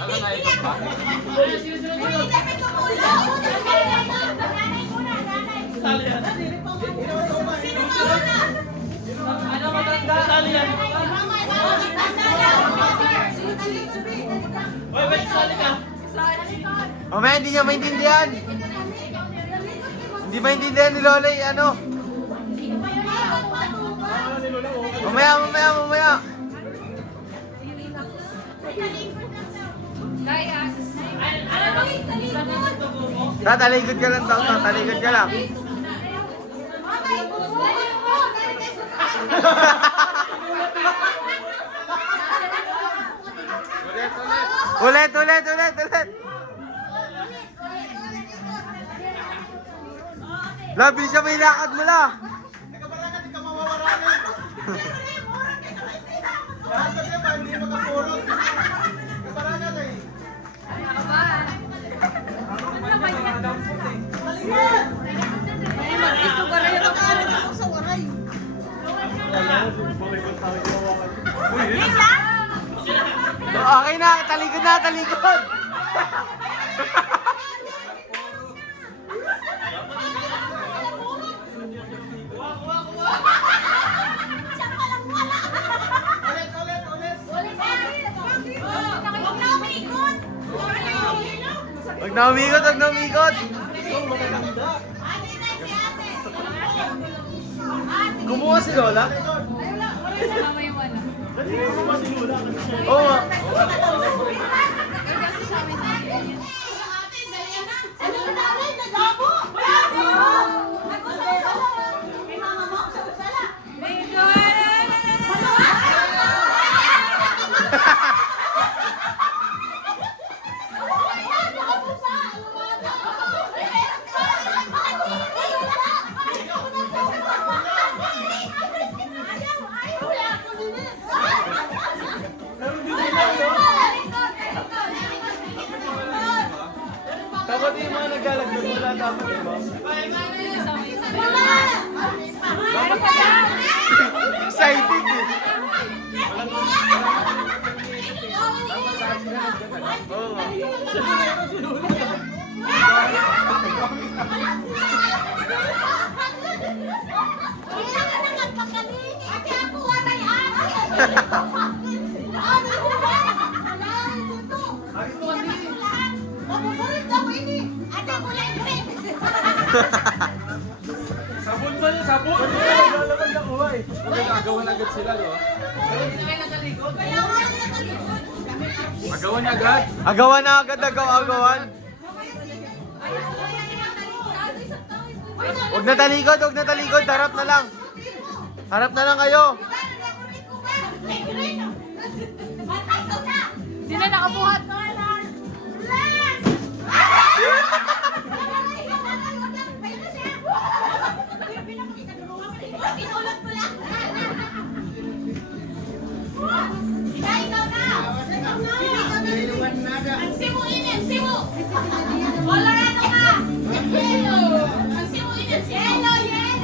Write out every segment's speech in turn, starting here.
Ano nga ito pa? Ano maganda? Sali yan. Oy, wait, sali ka. Mamaya hindi niya maintindihan. Hindi maintindihan ni Lola ano. Mamaya. Tatalikod ka lang, tatalikod ka lang. Ulit. Labi siya, may lakad mo la. Okay na, talikod. Huwag na umikot. Kumuha si Lola? Oo. Dapat yung mga naglalagdag wala dapat diba? Excited eh. Sabon ba yun? Sabon? Lalaban na kuha eh. Magagawan agad sila, di ba? Agawan agad. Agawan na agad, agawan. Huwag na talikod, harap na lang. Harap na lang kayo. Sino nakabuhat? Pinulot mo lang. Ikaw na. Ang simu inin, simu. Colorado ka. Ang simu inin, yellow.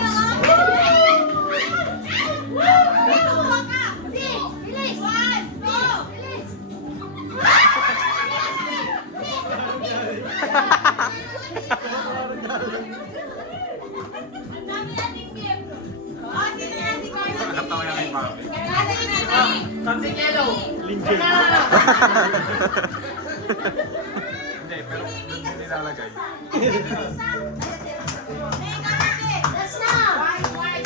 Ituwa ka. Bilis. 1, 2. Bilis. Ang dami nating miyembro. Sino yan si Carlo? Nakatawa yan kay Mama. Something yellow. Linjil. Hindi, pero doon nilalagay. That's now. White.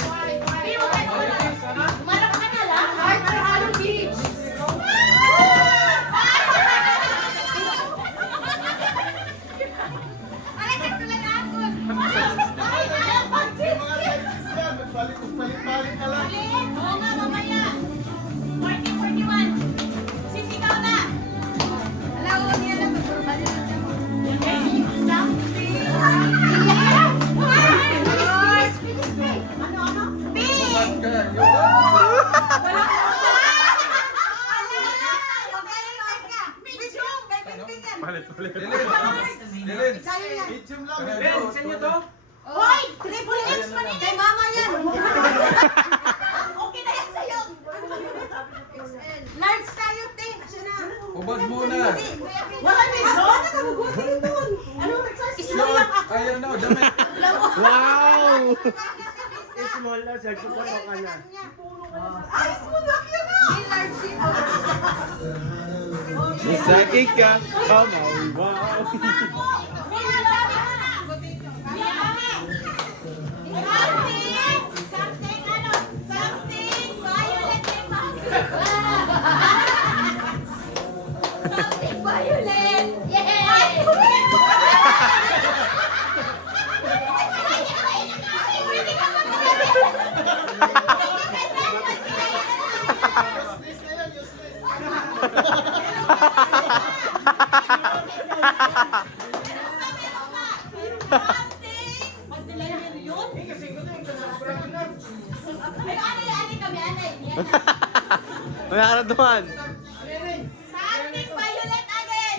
Umarap ka na lang. Halo beach. Alasan ko lang ako. Palit ka lang. Oo nga, mamaya. 41. Sisigaw na. Alam ko niya lang. Pagpapalito siya mo. Something. Bilis. Ano? Big. Wala ko. Palit. Dylan, itim lang. Ben, sa inyo to? Hoy! Triple X pa rin! Kay mama yan! Okay na Huwag muna. Wala na ito. Ano? Small lang ako. Ay, ano, damit. Wow! Small na, sir. Kung ano ka na. Ay, small lang yun ah. Masakit ka. Oh my wow. Something violent! Yay! Wala ka na duman. Something violent again!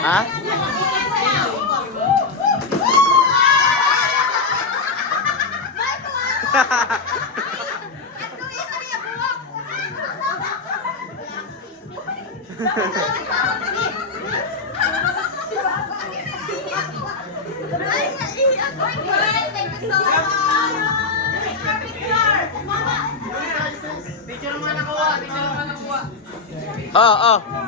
Ha? Teacher naman nakuha. Teacher naman nakuha. Oh, oh.